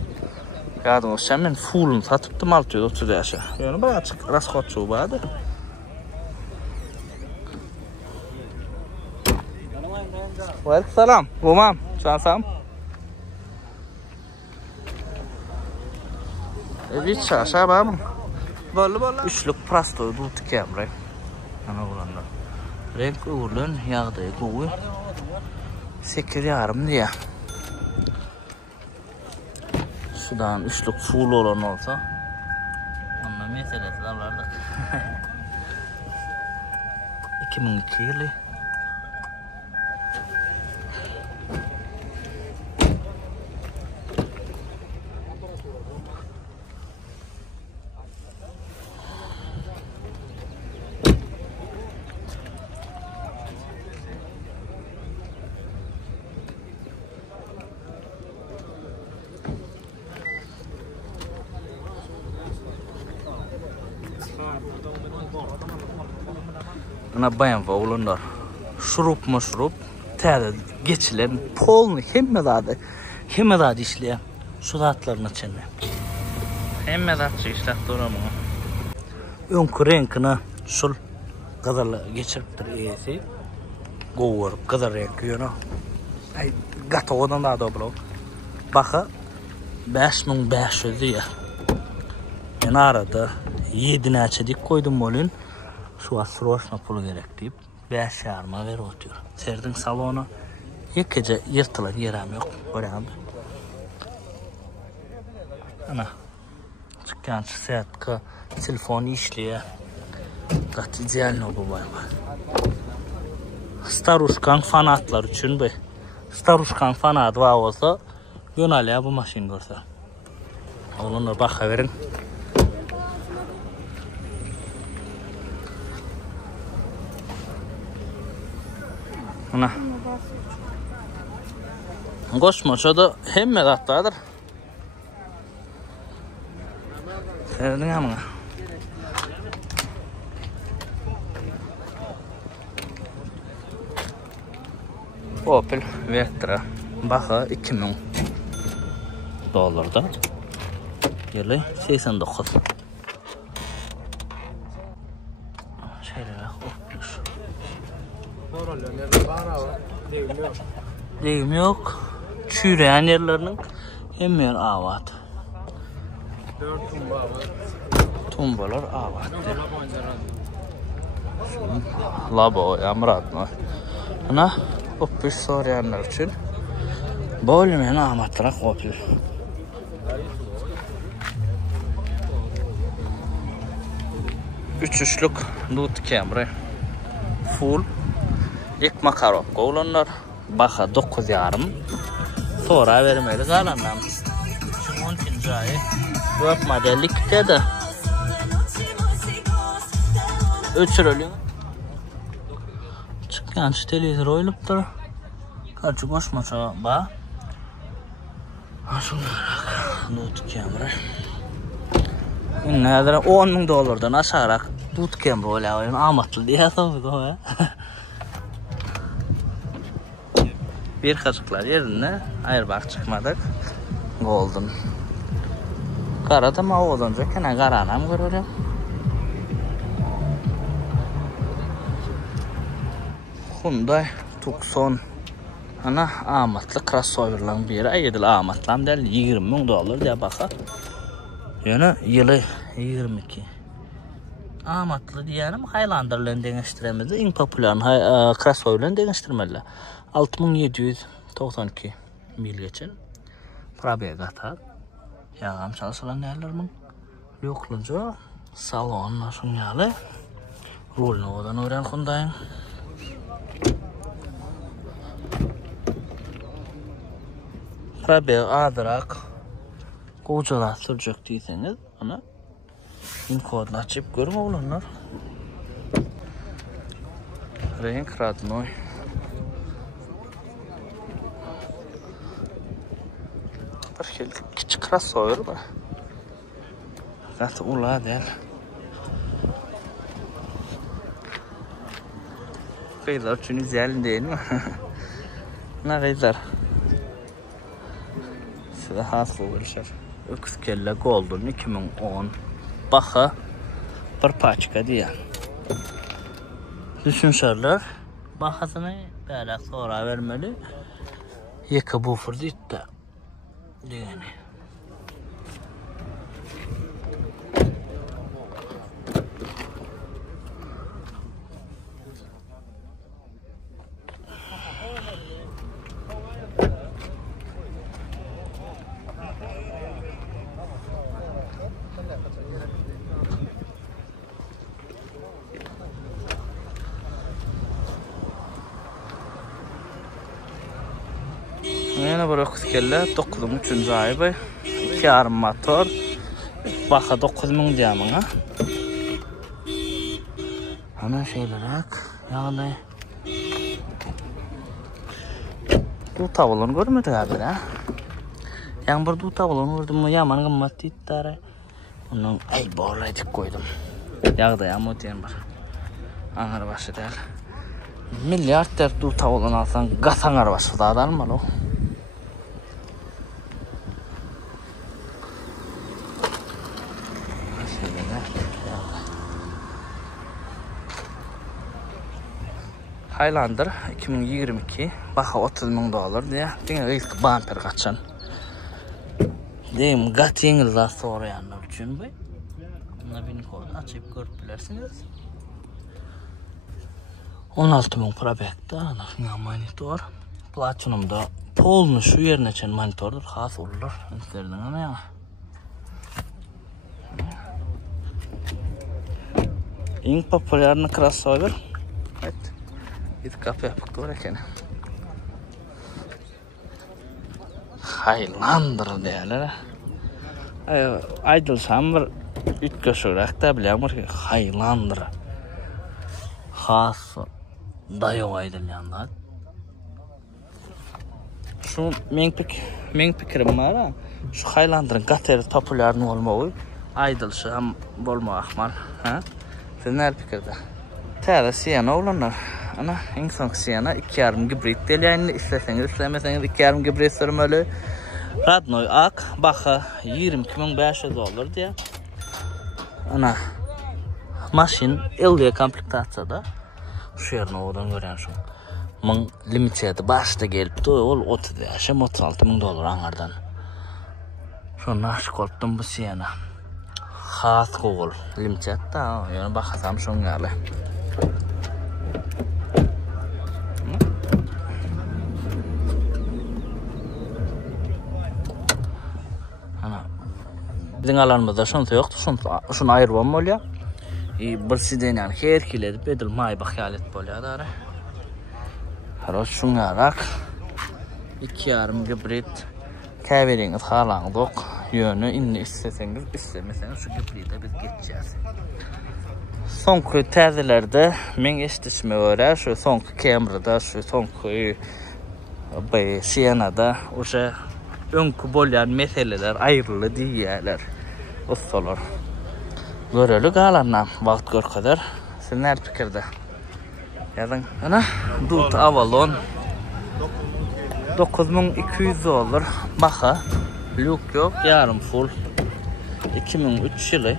Yadım o sen ben fullunu satıptım 630 yaşa. Yani bana açık raskotçu bağdı. Aleyküm selam. Umam. Şansam. Bir çarşa bağ mı? Bolla. Üçlük Prastoy Root Camry. Ana olanlar. Renk uğurluğun yağdayı koğuyor. 8.5 diye. Sudan üçlük full olan olsa. Onunla meselesi alardık. 2002 yılı. Ana bayan oğlanlar. Şurup mu şurup. Terde geçilen polnu hemmedadı işleyen su datlarının içinde. Hemmedatçı işlek duramı. Önkü renkini şul kadarla geçiriptir iyisi. Goğurup kadar renk yönü. Ay gata odan daha da bulu. Bakı 5.500 diye. Yani arada 7 neçe dik koydum olun. Şu asroşna pulu gerek deyip 5 yarma ver otuyor. Serdin salonu. İlk gece yırtılan yerim yok. Oraya Ana. Çıkançı saatka telefon işliye. Gat idealno bu bayma. Staruşkan fanatlar üçün bu. Staruşkan fanat var olsa yöneliyor bu maşin görse. Onunla baka verin. Ana. Koşmaça da hemme tatlıdır. Serdin ama. Opel Vectra. Baha $2000. Yılı 89. Şeyler Opel. Deyim yok. Çüreyen yerlerinin hemen avat. Tumbalar avat. Labo yamratma. Ana Opel sorayanlar için bölümün amatlara Opel. Üçlük Loot Camry. Full ilk makarop olanlar baha 9,5 sonra vermeli kalanlar 12. ayı 4 modellik dedi öçürülüyor çıkan şu televizör oyulup da kaçı koşmaça ba Loot Camry nedir $10,000 aşağı Loot Camry oluyor amatlı diye tabii bir kaçıklar yerine Airbag çıkmadık. Golden. Karada mı olunca kene karanam görüyorum. Hyundai Tucson. Ana amatlı crossover'lan biri ayedil amatlam del $20,000 diye baka. Yani yılı 22. Amatlı diyelim Highlander'la değiştiremedi. En popüler crossover'la değiştirmeli. 6792 mil geçen. Probeye katar. Yağam çalışılan yerlerinin yokluca salonla şunyalı. Rolunu odan öğren kundayım. Probeye adırak kocalar sürecek değilseniz ona kodunu açıp görme olanlar. Renk Radnoy. Küçük crossover mı? Zaten ula değil. Kıyılar çünkü güzel değil mi? Ne kıyılar? Size has olurlar. Öküz kelle Golden 2010. Baha bir paçka diye. Düşünsürler. Bahasını böyle sonra vermeli. Yeka buffer ditte. Yani. Yine bir kelle 9,3 ayı bay 2,5 motor baha 9,000 diyemem ha. Ana şeyler yani bu tavulun görmedi abi ha. Yang bir bu tavulun gördüm mü yaman gımmat ittare. Onun ay borlaydık koydum. Yağda yağmur diyen var. Anar başı değil. Milyar der bu tavulun alsan gasanar başı da adalmalı o. Highlander 2022 baha $30,000 diye. Dine ilk bumper kaçan. Deyim gat yengillar sorayanlar için bu. Buna beni kodu açıp görüp bilersiniz. 16.000 probekta ana monitor. Platinumda polnu şu yerine için monitordur. Has olurlar. Sizlerden ana ya. En popülerni crossover. Evet. Bir kapı yapıp var ekene. Highlander diyorlar. Aydılsam bir 3 köşerak da bilemir ki Highlander. Has dayo aydılyanlar. Şu men pikrim var ha. Şu Highlander'ın gateri popülerini olmağı aydılsam bolma ahmal. Ha? Sen ne fikirde? Täällä siyana olanlar. Ana en son siyana 2,5 gibrit deliyini isteseniz istemeseniz 2,5 gibrit sürmeli. Radnoy ak baxa 22.500 olur diye. Ana maşin 50 komplektatsiyada şu yerine oradan gören şu. Mon limitiyeti başta gelipdi ol 30 yaşam 36.000 dolar angardan. Şu naş kolptum bu siyana. Xas Google limitiyet da yani baxasam şun gali. Bizim alanımızda şunsa yoktu, şunu ayırmam oluyor. Bir sideni yani her kiledip edil may bakyalet oluyor da. Haroş şunu yarak. 2,5 gibrit kaveriniz halandık. Yönü inni isteseniz istemeseniz şu gibride biz geçeceğiz. Sonku terzelerde men istişme öğre şu sonku Camry'da şu sonku Siena'da oşa önkü bolyan meseleler ayrılı diyeler. Ustalar. Göreli galanam vaqt gör kadar. Sen ne fikirde? Yazın. Ana dut Avalon 9200 olur. Baxa luk yok, yarım full. 2003 yılı.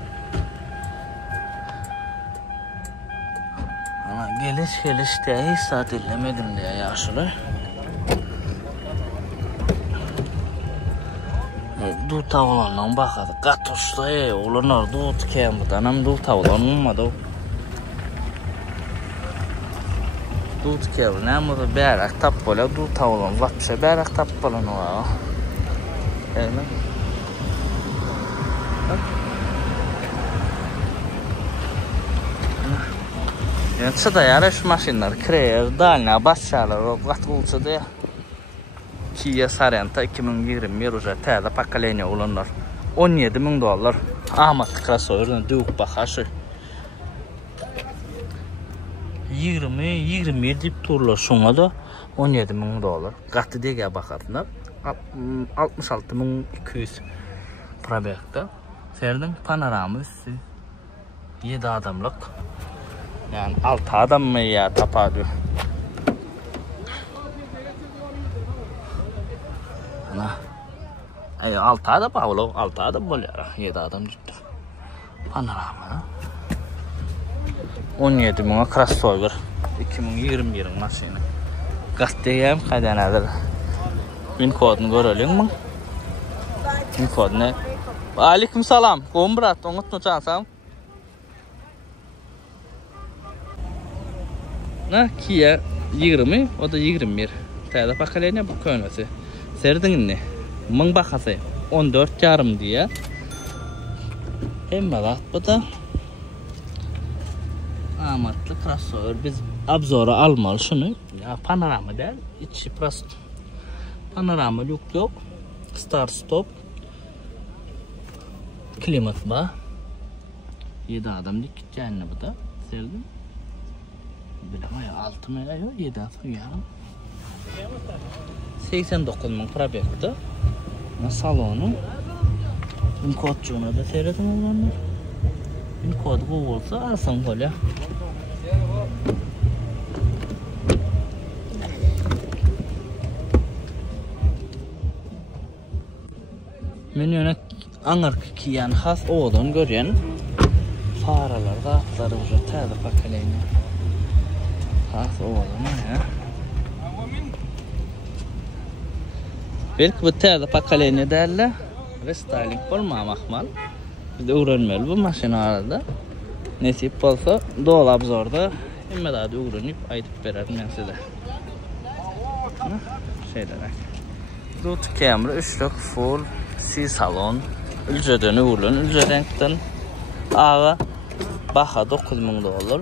Ana geliş diye hiç saat dinlemedim diye yaşlı. Dut Avalon'dan baxadı. Qatuşda olanlar dut Camry'dan ham dut Avalon olmadı. Dut Camry namı berak tap bola dut Avalon vapşa berak tap bola no. Evet. Yani çıda yarış maşinler kreyer, dalına basçalar o qatılçı diye. Kia Sorento 2021 уже täällä pakkalenya olanlar 17.000 dolar. Ahmet crossover'dan dövüp baxaşı. 20 dip turlar şuna da 17.000 dolar. Qatı dege baxatlar 66.200 probekta. Serden panorama üstü 7 adamlık. Yani 6 adam mı ya tapadı. Ana 6 adam Pavlo 6 adam oluyor. 7 adam gitti. Panorama. 17.000 crossover 2021 maşini. Gazeteyem kadanadır. Bin kodunu görelim mi? Bin kod ne? Aleyküm salam. Kombrat unutma çansam. Ne Kia 20 o da 21. Täällä pakkalenya bu könesi. Serdin ne? Mın bakası 14,5 diye. Hem bak bu da amatlı crossover. Biz abzora almalı şunu. Ya panorama değil. İçi prost. Panorama yok. Start stop. Klimat var. 7 adam dikeceğine bu da. Serdin. Bilmem ya 6 mı ya 7 adam yarım. 89.000 probekta. Salonu. Bin kodcuğuna da seyredin olanlar. Bin kodu bu olsa alsam kolya. Men yöne anarki ki yani has oğlan görüyen faralar, kapları уже täällä pakkalenya. Has oğlan ya. Belki bu täällä pakkalenya derler. Restyling olmamak mal. Biz de öğrenmeli bu maşina arada. Nesip olsa doğal abzorda hem daha da öğrenip ayıp verelim ben size. Şeyler. Dut Camry 3'lük full C salon. Ülceden uğurlan. Ülceden ağa baha $9.000.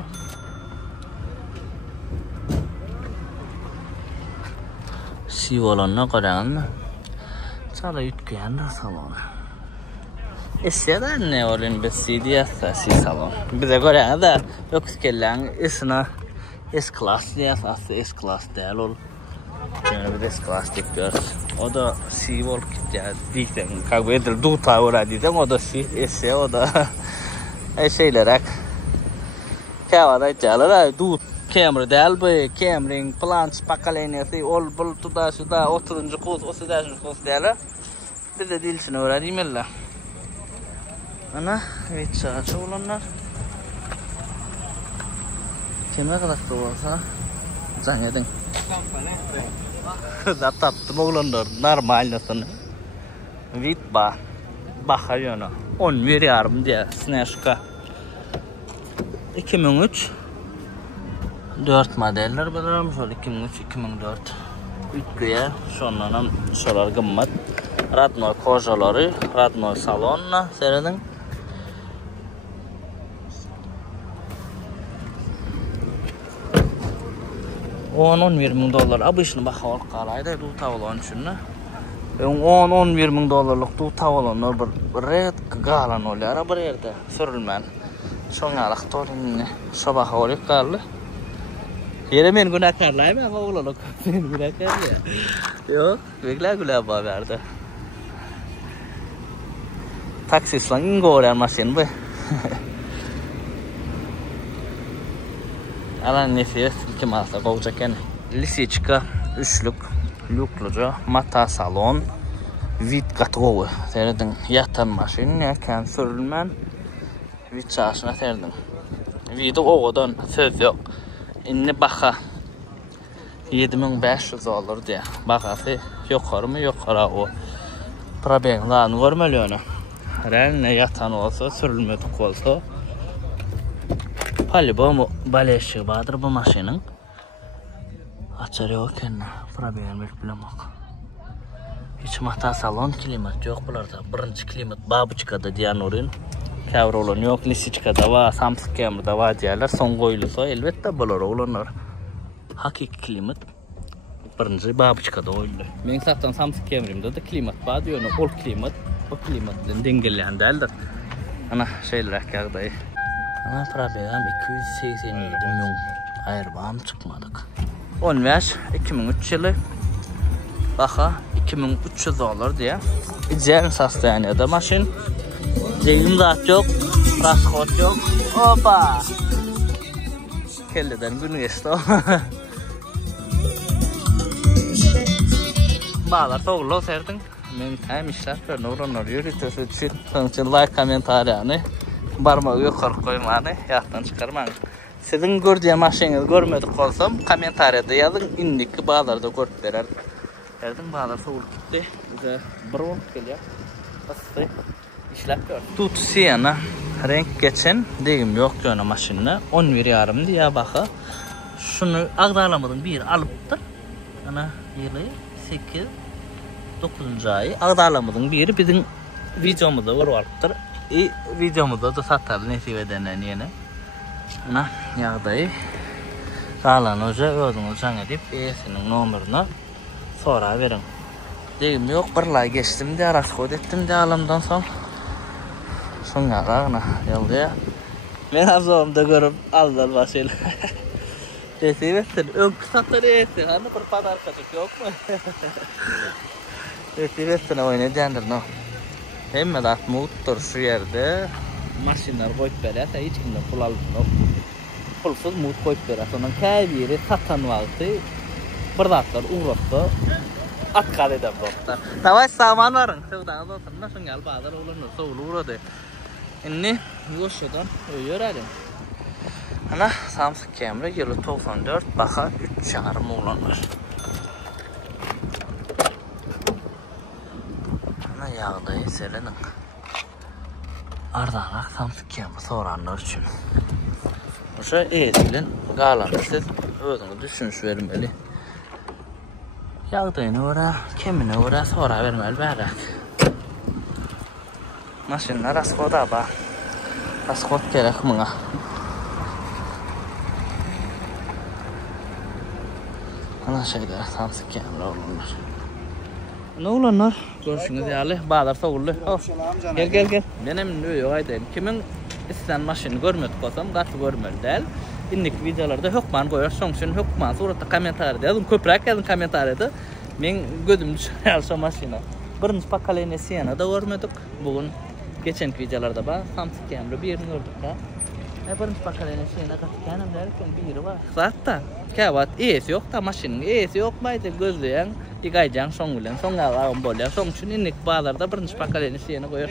Sivolanına qaranmı? Çara yutqayan da salon. Esiyada ne olun bir CD'yatsa salon. Bize qaranı da yoks kellen isna S-Class diye aslı S-Class değil ol. Yani bir S-Class diyoruz. O da Sivol ya diyeceğim. Как бы это дута ora diyeceğim. O da S, o da şeyler Kavada çalar dut Camera değil bu Camering planç pakalenesi ol bul tuda şuda 30. kurs 30. kurs derler. Bir de dilsini öğreneyim illa. Ana hiç çağırsa olanlar. Kime kadar da olsa zannedin. Da tattım olanlar normal nasıl. Vitba bakar yana 11 yarım diye Sneshka 2003 4 modeller belirlenmiş oldu 2003-2004 ütüye sonradan sorar gımmat Radnoy kojaları Radnoy salonla seyredin $10-11 abışını bakalım kalaydı bu tavlan şunu $10-11 du tavlanlar bir red galan olar bir yerde sürülmen şoňalyk torinni sabah olyp galdy. Yere men günakarlayım ama oğlanok. Men günakar ya. Yok, güle berdi. Taksislan ingoran maşin bu. Alan nefes kim alsa qowjaken. Lisichka üçlük lukluca mata salon vit gatowy. Serdin yatan maşin yakan sürülmen vit çaşına serdin. Vidi oğudan söz yok. İnni baxa $7.500 diye. Baxası yukarı yukarı o. Problemlarını görmeli onu. Rəlinə yatan olsa, sürülmədik olsa. Palibo baleşi vardır bu maşının. Açar yok kendine. Problem bilmemek. Hiç mata salon klimat yok bularda. Birinci klimat babuçkada diyen orun. Kavr olan yok. Lisiçkada var. Samsung Cam'da var diyorlar. Son koyulursa elbette bular olanlar. Hakiki klimat. Birinci babuçkada oyulur. Ben zaten Samsung Cam'imde de klimat var diyor. Ol klimat. O klimatla dengeleyen değildir. Ana şeyler kağıdayı. Ana problem 287 milyon. Ayırbağım çıkmadık. 15 2003 yılı. Baxa $2.300 diye. İdeal sastaniyede maşin. Deyim zat yok. Raskot yok. Opa. Kelleden günü geçti o. Bağlar soğulu serdin. Men hem işler böyle oranlar yürütüsü için. Son için like komentaryanı. Barmağı yukarı koymanı. Yattan çıkarmanı. Sizin gördüğü maşiniz görmedik olsam komentariyada yazın. İndiki bağlarda görüp verer. Erdim bağlar soğuk gitti. Bize bron geliyor. Bastı. İşlep gör. Tut siyana. Renk geçen deyim yok yöne maşinine. 11 yarım diye bakı. Şunu Ağdağlamadın bir alıptır. Ana yılı 8 9. ayı Ağdağlamadın biri bizim videomuzda varıptır. Videomuzda da satar nesip edenen yine. Ana yağdayı. Kalan hoca özünü can edip ES'nin numarını sonra verin. Deyim yok bir lay geçtim de araskod ettim de alamdan son. Şunlar ağına yoldu ya. Ben azamda görüp aldılar başıyla. Desip etsin. Ön kısatları etsin. Hani bir padar kaçık yok mu? Desip etsin oyunu dendir no. Hem de atmuttur şu yerde. Maşinler koyup verirse hiç kimden pul almıyor. Pulsuz mut koyup verirse. Onun kaybiri satan vakti. Bir dakika uğraştı. Akkad edem dostlar. Davay saman varın. Sevdağınız olsun. Nasıl gel bağlar olanır. Soğulu uğradı. Şimdi yoşudan öğrenelim. Ana Samsung Cam'da yılı 94 baxa 3 yarım olanlar. Ana yağdayı selenin. Ardanak Samsung Cam'ı soranlar için. Oşa eğitilin qalanı siz özünü düşünüş vermeli. Yağdayını uğra, kemine uğra sonra vermeli bərak. Maşinler askoda ba. Kaskot gerek buna. Ana şeyler samsık kemre olanlar. Ne olanlar? Görüşünüz yali. Bağlar soğullu. Gel. Benim ne yok aydayım. Kimin isten maşini görmedik olsam gatı görmeli değil. İndik videolarda hükman koyar. Sonuçun hükman suratda komentar edin. Köprek edin komentar edin. Men gözüm düşer şu maşina. Birinci pakalene siyana da görmedik. Bugün geçen videolarda ba samsık kemre birini gördük ha. Birinci pakalene siyana gatı derken biri var. Zaten kavat iyisi yok da maşinin iyisi yok maydı gözleyen igaycan soňgulen soňgalarym bolýar. Soň üçin inlik bağlarda birinci pakalene siyana koyar.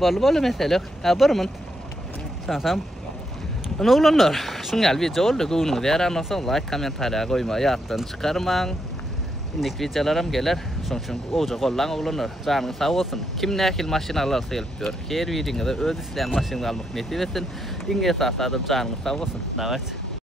Bolu mesele. Bir mınt. Sansam. Ne olanlar? Şuňal video oldu. Göňüňiz ýaranmasa like, kommentaria goýma, ýatdan çykarmaň. İndik videolaram geler. Soň üçin oja gollan olanlar. Janyň sag bolsun. Kim näkil maşinalar selip ber. Her biriňize öz isleýän maşyny almak nesip etsin. Iň esasy adam janyň sag bolsun. Dawat.